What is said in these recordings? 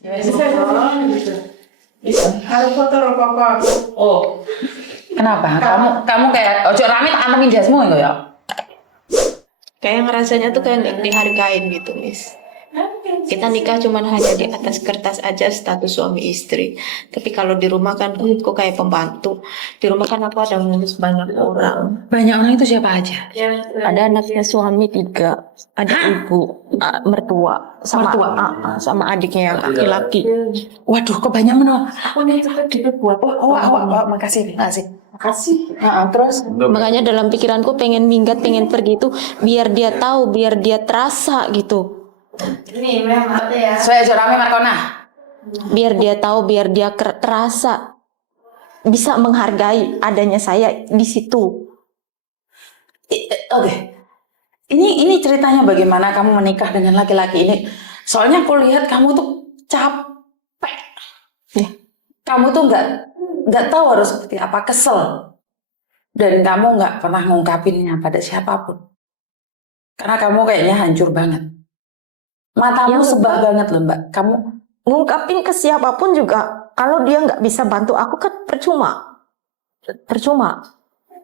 Ya, bisa gitu. Bisa. Harus foto rokok. Oh. Kenapa? Kamu kayak ojo rame tak antemin jasmu ya? Kayak ngerasanya tuh kayak nggak dihargain gitu, Miss. Kita nikah cuman hanya di atas kertas aja status suami istri. Tapi kalau di rumah kan aku kayak pembantu. Di rumah kan aku ada ngurus banyak orang. Banyak orang itu siapa aja? Ada anaknya suami 3, ada ibu, mertua, sama adiknya yang laki-laki. Waduh, kok banyak menol. Aku nih cepet dibuat. Oh, makasih. Terus? Makanya dalam pikiranku pengen minggat, pengen pergi itu biar dia tahu, biar dia terasa gitu. Ini memang ya. Saya ojo rame Markona. Biar dia tahu, biar dia terasa bisa menghargai adanya saya di situ. Oke. Ini ceritanya bagaimana kamu menikah dengan laki-laki ini. Soalnya aku lihat kamu tuh capek. Ya. Kamu tuh nggak tahu harus seperti apa, kesel. Dan kamu nggak pernah ngungkapinnya pada siapapun. Karena kamu kayaknya hancur banget. Matamu sebah banget loh Mbak. Kamu Ngungkapin ke siapapun juga, kalau dia nggak bisa bantu aku kan percuma.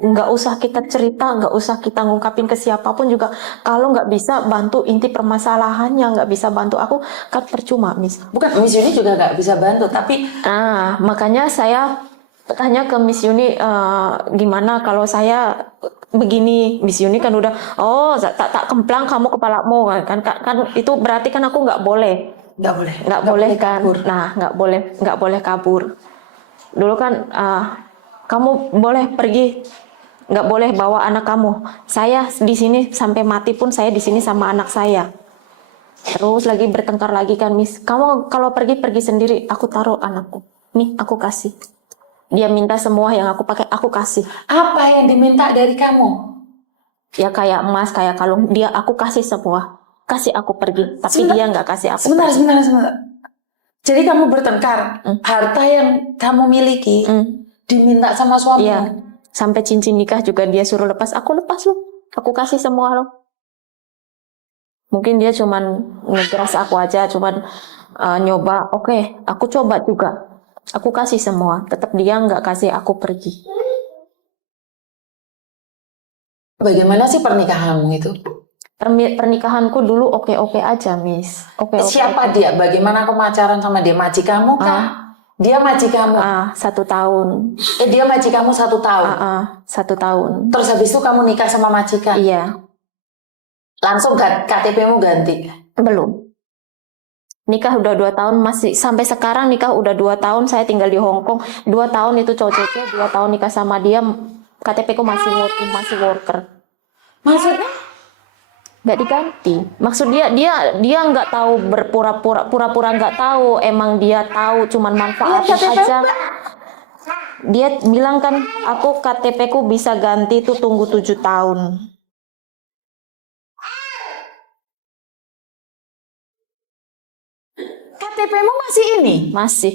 Nggak usah kita cerita, nggak usah kita ngungkapin ke siapapun juga. Kalau nggak bisa bantu inti permasalahannya, nggak bisa bantu aku kan percuma, Miss. bukan Miss Yuni juga nggak bisa bantu, tapi Makanya saya tanya ke Miss Yuni, gimana kalau saya begini. Miss Yuni kan udah, tak kemplang kamu kepalamu kan itu berarti kan aku nggak boleh kan kabur. Nah, nggak boleh kabur. Dulu kan kamu boleh pergi, nggak boleh bawa anak kamu. Saya di sini sampai mati pun saya di sini sama anak saya. Terus lagi bertengkar lagi kan, Miss. Kamu kalau pergi sendiri, aku taruh anakku. Nih, aku kasih. Dia minta semua yang aku pakai, aku kasih. Apa yang diminta dari kamu? Ya kayak emas, kayak kalung, dia aku kasih semua. Kasih aku pergi, tapi dia nggak kasih aku. Sebentar. Jadi kamu bertengkar, harta yang kamu miliki diminta sama suami. Iya, sampai cincin nikah juga dia suruh lepas, aku lepas loh. Aku kasih semua loh. Mungkin dia cuman ngegeras aku aja, cuman nyoba. Oke, aku coba juga. Aku kasih semua, tetap dia nggak kasih aku pergi. Bagaimana sih pernikahanmu itu? Pernikahanku dulu oke-oke aja, Miss. Oke. Siapa dia? Bagaimana kamu pacaran sama dia? Majikamu kah? Dia majikamu? 1 tahun. Dia majikamu 1 tahun? 1 tahun. Terus habis itu kamu nikah sama majikan? Iya. Langsung KTP-mu ganti? Belum. Nikah udah 2 tahun, masih sampai sekarang nikah udah 2 tahun, saya tinggal di Hong Kong. 2 tahun itu cowok-cowok, 2 tahun nikah sama dia, KTP ku masih worker. Maksudnya? Nggak diganti. Maksud dia nggak tahu, pura-pura nggak tahu, emang dia tahu cuman manfaatin aja. Dia bilang kan, aku KTP ku bisa ganti itu tunggu 7 tahun. KTP-mu masih ini? Masih.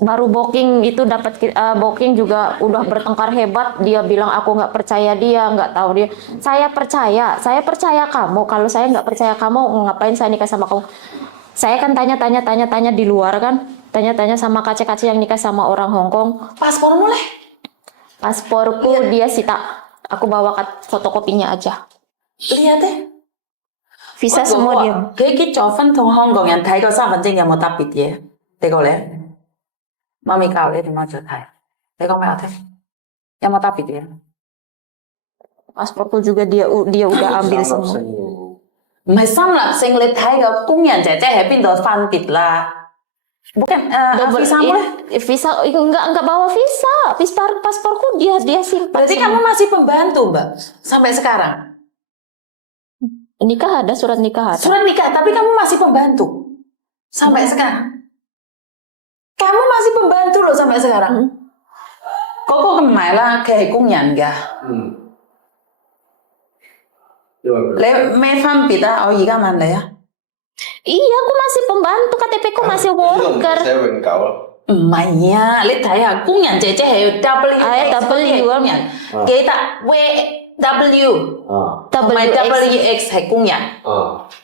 Baru booking itu dapat booking juga udah bertengkar hebat. Dia bilang aku nggak percaya dia, nggak tahu dia. Saya percaya kamu. Kalau saya nggak percaya kamu, ngapain saya nikah sama kamu? Saya kan tanya di luar kan, tanya sama kace-kace yang nikah sama orang Hong Kong. Paspormu leh? Pasporku dia sita. Aku bawa fotokopinya aja. Lihat deh. Visa semua dia. 佢結咗婚同香港人睇個身份證有冇特別嘢？你講咧，媽咪教你點樣着睇？你講俾我聽，有冇特別嘢？ Pasporku juga dia udah ambil semua. 唔係三立性，你睇個工人姐姐喺邊度分別啦？Bukan visamu lah? Visa enggak bawa visa. Pasporku dia simpan. Berarti kamu masih pembantu, Mbak, sampai sekarang? Nikah ada, surat nikah ada. Surat nikah, tapi kamu masih pembantu sampai sekarang. Kamu masih pembantu loh sampai sekarang. Kok không phải là cái công nhân㗎? Mẹ phân biệt ở而家問你啊? Iya, aku masih pembantu, KTP ku masih worker.唔係啊，你睇下工人姐姐係 W 工人，幾得 W 同埋 WX 係工人。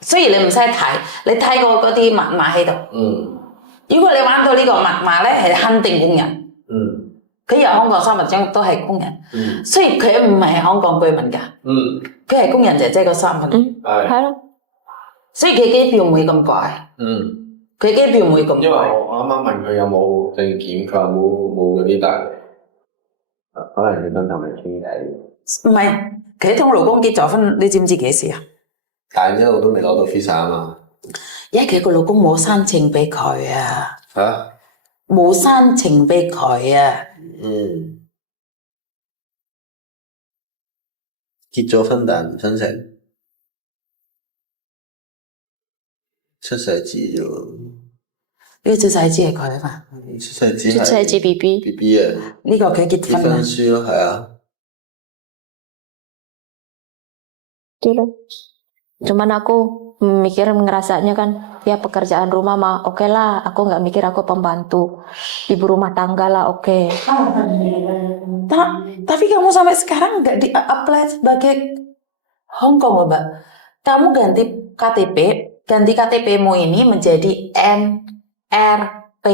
雖然你唔使睇，你睇過嗰啲密碼喺度。如果你玩到呢個密碼咧，係肯定工人。佢入香港身份證都係工人。雖然佢唔係香港居民㗎。佢係工人姐姐個身份。係咯。所以佢機票唔會咁貴。佢機票唔會咁貴。因為我啱啱問佢有冇證件，佢話冇嗰啲帶嚟。可能佢想同你傾偈。唔係，佢同老公結咗婚，你知唔知幾時啊？但係一路都未攞到 visa 啊嘛。因為佢個老公冇申請俾佢啊。嚇？冇申請俾佢啊。結咗婚但唔申請，出世紙啫喎。呢個出世紙係佢啊嘛。出世紙係出世紙 BB。BB 啊。呢個佢結結婚啦。婚書咯，係啊。Cuman aku mikir ngerasanya kan ya pekerjaan rumah mah oke lah, aku nggak mikir aku pembantu ibu rumah tangga lah, oke. Tapi kamu sampai sekarang nggak di apply sebagai Hong Kong, Mbak. Kamu ganti KTP-mu ini menjadi NRP.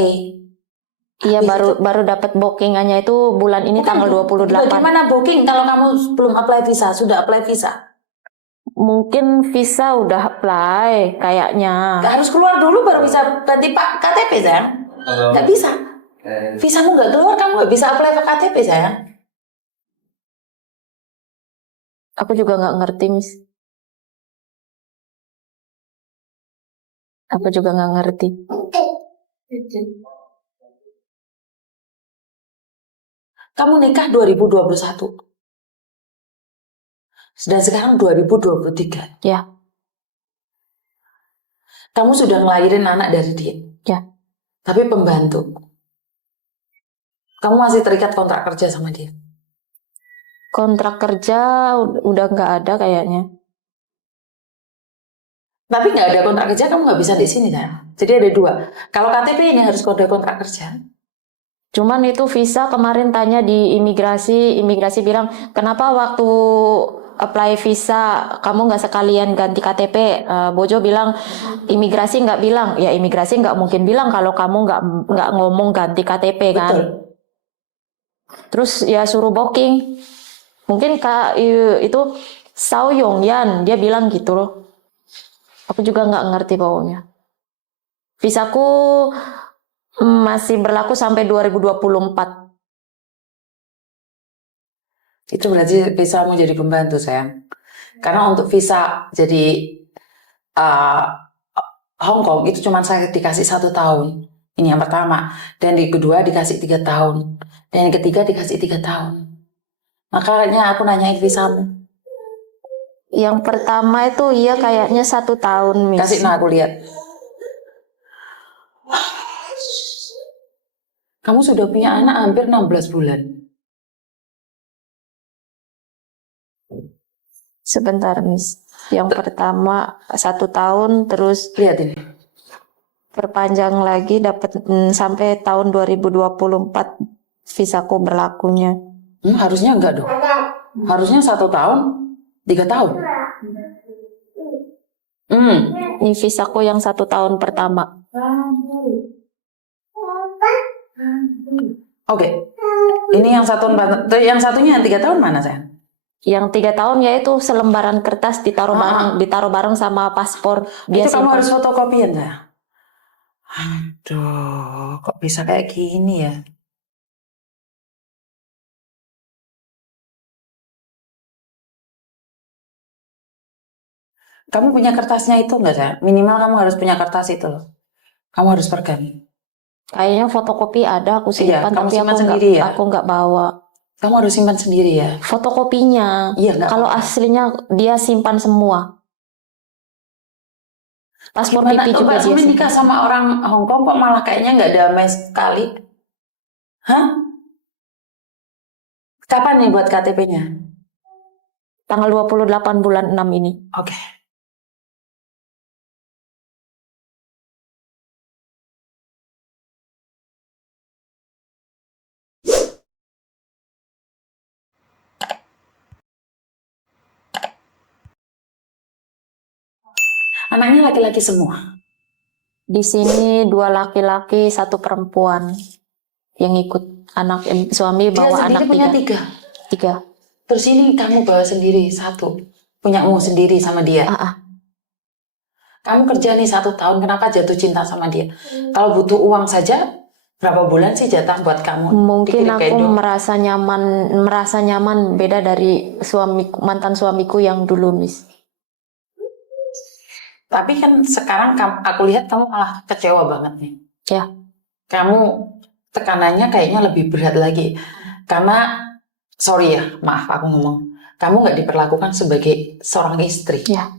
Iya, baru dapat bookingannya itu bulan ini tanggal 28. Bagaimana booking kalau kamu belum apply visa? Sudah apply visa? Mungkin visa udah apply kayaknya. Harus keluar dulu baru bisa ganti Pak KTP, sayang. Nggak bisa. Visamu nggak keluar, kamu nggak bisa apply ke KTP, sayang. Aku juga nggak ngerti, Miss. Aku juga nggak ngerti. Kamu nikah 2021. Dan sekarang 2023. Ya. Kamu sudah ngelahirin anak dari dia. Ya. Tapi pembantu. Kamu masih terikat kontrak kerja sama dia. Kontrak kerja udah nggak ada kayaknya. Tapi nggak ada kontrak kerja, kamu nggak bisa di sini kan? Jadi ada dua. Kalau KTP ini harus kode kontrak kerja. Cuman itu visa kemarin tanya di imigrasi bilang kenapa waktu apply visa kamu nggak sekalian ganti KTP. Bojo bilang imigrasi nggak bilang, ya imigrasi nggak mungkin bilang kalau kamu nggak ngomong ganti KTP kan. Betul. Terus ya suruh booking. Mungkin itu Sao Yong Yan dia bilang gitu loh. Aku juga nggak ngerti pokoknya. Visaku masih berlaku sampai 2024. Itu berarti visamu jadi pembantu, sayang. Karena untuk visa jadi Hong Kong itu cuma saya dikasih 1 tahun. Ini yang pertama. Dan di kedua dikasih 3 tahun. Dan yang ketiga dikasih 3 tahun. Makanya aku nanyain visamu. Yang pertama itu iya kayaknya 1 tahun, Miss. Kasih aku lihat. Kamu sudah punya anak hampir 16 bulan. Sebentar, Miss. Yang pertama 1 tahun, terus Lihat ini. perpanjang lagi dapat sampai tahun 2024 visaku berlakunya. Harusnya enggak dong. Harusnya 1 tahun, 3 tahun. Ini visaku yang 1 tahun pertama. Oke. Ini yang yang satunya yang 3 tahun mana, sayang? Yang 3 tahun yaitu selembaran kertas ditaruh bareng sama paspor. Dia Itu kamu simpan. harus fotokopian, sayang. Aduh, kok bisa kayak gini ya? Kamu punya kertasnya itu enggak, sayang? Minimal kamu harus punya kertas itu loh. Kamu harus pegang. Kayaknya fotokopi ada aku Iya, simpan, kamu tapi simpan sendiri ya? aku nggak bawa. Kamu harus simpan sendiri ya? Fotokopinya. Iya, enggak. Kalau aslinya dia simpan semua. Paspor Gimana pipi tuh juga Mbak dia Sumi simpan. nikah sama orang Hong Kong kok malah kayaknya nggak damai sekali? Hah? Kapan nih buat KTP-nya? Tanggal 28 bulan 6 ini. Oke. Anaknya laki-laki semua. Di sini 2 laki-laki, 1 perempuan yang ikut anak suami Dia bawa sendiri anak punya 3. 3. Terus ini kamu bawa sendiri 1. Punyamu sendiri sama dia. Kamu kerja nih 1 tahun, kenapa jatuh cinta sama dia? Kalau butuh uang saja, berapa bulan sih jatah buat kamu? Mungkin Dikirim ke aku Indo? merasa nyaman beda dari mantan suamiku yang dulu, Miss. Tapi kan sekarang aku lihat kamu malah kecewa banget nih. Ya. Kamu tekanannya kayaknya lebih berat lagi. Karena, sorry ya, maaf aku ngomong. Kamu nggak diperlakukan sebagai seorang istri. Ya.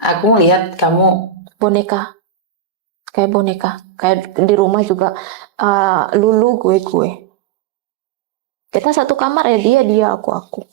Aku lihat kamu Boneka. Kayak boneka. Kayak di rumah juga lulu gue. Kita satu kamar ya, dia aku.